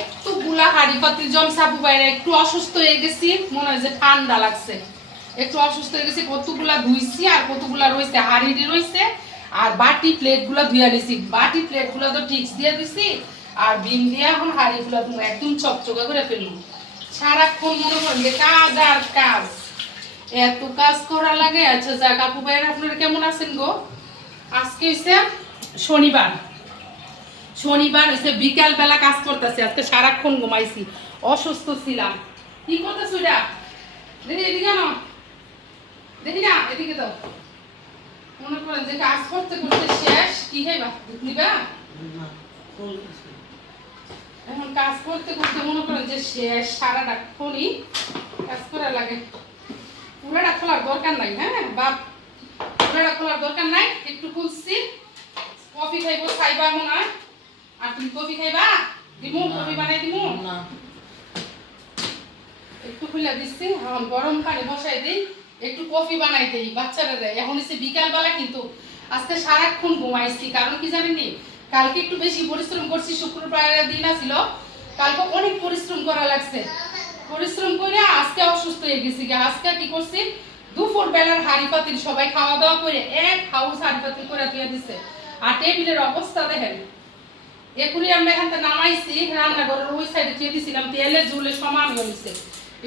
একটু হাড়ি বাইরে, একটু অসুস্থ হয়ে গেছি, মনে হয় যে ঠান্ডা লাগছে। একটু অসুস্থ হয়ে গেছি, কতগুলা ধুইছি আর কতগুলা রয়েছে, হাড়িটি রয়েছে, আর বাটি দিছি। বাটি তো দিয়ে দিছি, আর বিম দিয়ে এখন একদম চকচকা করে সারাক্ষণ মনে করেন যে কাজ আর কাজ। এত কাজ করা লাগে আচ্ছা যাক, আপু ভাইয়ের, আপনারা কেমন আছেন গো? আজকে হচ্ছে শনিবার। শনিবার হচ্ছে বিকাল বেলা কাজ করতেছি, আজকে সারাক্ষণ ঘুমাইছি। অসুস্থ ছিলাম। কি করতেছ এটা দেখি এদিকে না দেখি না, এদিকে তো। মনে করেন যে কাজ করতে করতে শেষ, কি খাইবা? এখন কাজ করতে করতে মনে করেন যে শেষ, সারাটা খনি কাজ করা লাগে। পুরাটা খোলার দরকার নাই হ্যাঁ? বাপ, পুরাটা খোলার দরকার নাই, একটু খুলছি। কফি খাইবো, খাইবা মনে হয়। আর তুমি কফি খাইবা? দিমু কফি বানাই দিমু? একটু খুলে দিচ্ছি এখন গরম পানি বসাই দিই একটু কফি বানাই দিই বাচ্চারা এখন হচ্ছে বিকাল বেলা কিন্তু আজকে সারাক্ষণ ঘুমাইছি কারণ কি জানেননি কালকে একটু বেশি পরিশ্রম করছি শুক্রবারের দিন আছিল। কালকে অনেক পরিশ্রম করা লাগছে। পরিশ্রম করে আজকে অসুস্থ হয়ে গেছি আজকে কি করছি? দুপুর বেলার হাড়ি পাতিল সবাই খাওয়া দাওয়া করে এক হাউস হাড়ি পাতিল করে দিয়ে দিছে। আর টেবিলের অবস্থা দেখেন একুরি আমরা এখান থেকে নামাইছি, রান্নাঘরের ওই সাইডে চেয়ে দিছিলাম, তেলে ঝুলে সমান হয়েছে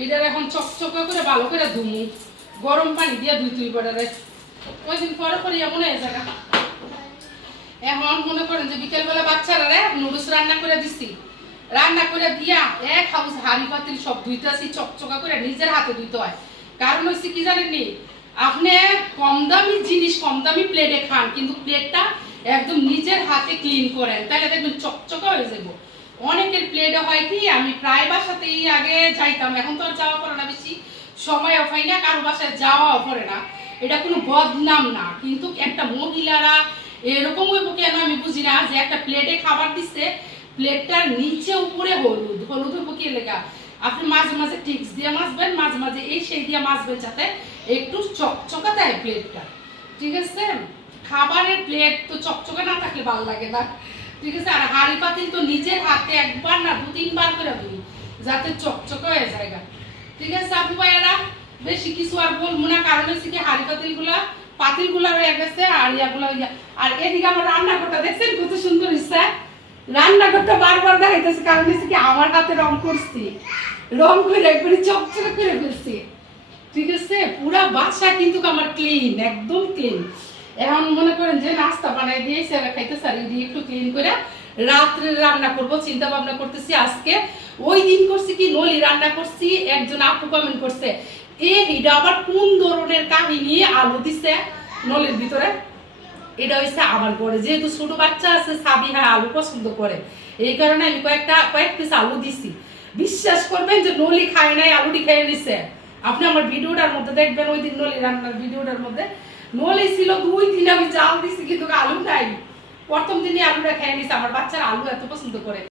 এটার এখন চকচকে করে ভালো করে ধুমু। গরম পানি দিয়ে ধুই তুই পরে ওই দিন পরে পরে এমন হয়ে জায়গা এখন মনে করেন যে বিকেলবেলা বাচ্চারা রে, নুডলস রান্না করে দিছি। রান্না করে দিয়া এক হাউস হাড়ি পাতিল সব ধুইতেছি, চকচকা করে নিজের হাতে ধুইতে হয়। কারণ হচ্ছে কি জানেননি? আপনি কম দামি জিনিস, কম দামি প্লেটে খান, কিন্তু প্লেটটা একদম নিজের হাতে ক্লিন করেন। তাহলে দেখবেন চকচকা হয়ে যাব। অনেকের প্লেটে হয় কি, আমি প্রায় বাসাতেই আগে যাইতাম, এখন তো আর যাওয়া পড়ে না বেশি। সময়ও হয় না, কারও বাসায় যাওয়াও পড়ে না। এটা কোনো বদনাম না, কিন্তু একটা মহিলারা এরকম হইব কেন আমি বুঝি না। যে একটা প্লেটে খাবার দিচ্ছে প্লেটটার নিচে উপরে হলুদ। হলুদ হইব কি লেগা? আপনি মাঝে মাঝে টিক্স দিয়ে মাছবেন মাঝে মাঝে এই সেই দিয়ে মাছবেন যাতে একটু চকচকা দেয় প্লেটটা ঠিক আছে? খাবারের প্লেট তো চকচকে না থাকলে ভালো লাগে না। ঠিক আছে? আর হাড়ি পাতিল তো নিজের হাতে একবার না দু তিনবার করে দিই যাতে চকচকে হয়ে যায়। ঠিক আছে আপু ভাইয়ারা? বেশি কিছু আর বলব না, কারণ হচ্ছে কি হাড়ি পাতিলগুলা পাতিলগুলা রয়ে গেছে আর ইয়াগুলা ইয়া আর এদিকে আমার রান্নাঘরটা দেখছেন কত সুন্দর ইচ্ছা রান্নাঘরটা বারবার দেখাইতেছে, কারণ হচ্ছে কি আমার হাতে রং করছি। রং করে একবারে চকচকে করে ফেলছি। ঠিক আছে? পুরা বাসা কিন্তু আমার ক্লিন একদম ক্লিন এখন মনে করেন যে নাস্তা বানাই দিয়ে সেরা খাইতে সারি দিয়ে একটু ক্লিন করে রাত্রে রান্না করব চিন্তা ভাবনা করতেছি আজকে। ওই দিন করছি কি, নলি রান্না করছি, একজন আপু কমেন্ট করছে, এ আবার কোন ধরনের কাহিনী আলু দিছে? নলির ভিতরে। এটা হচ্ছে আমার ঘরে, যেহেতু ছোট বাচ্চা আছে সাবিহা আলু পছন্দ করে। এই কারণে আমি কয়েকটা, কয়েক পিস আলু দিছি। বিশ্বাস করবেন যে নলি খায় নাই, আলুটি খেয়ে নিছে। আপনি আমার ভিডিওটার মধ্যে দেখবেন, ওই দিন নলি রান্নার ভিডিওটার মধ্যে। নলি ছিল দুই দিন আমি জাল দিছি, কিন্তু আলু নাই প্রথম দিনই আলুটা খেয়ে নিছি, আমার বাচ্চারা আলু এত পছন্দ করে।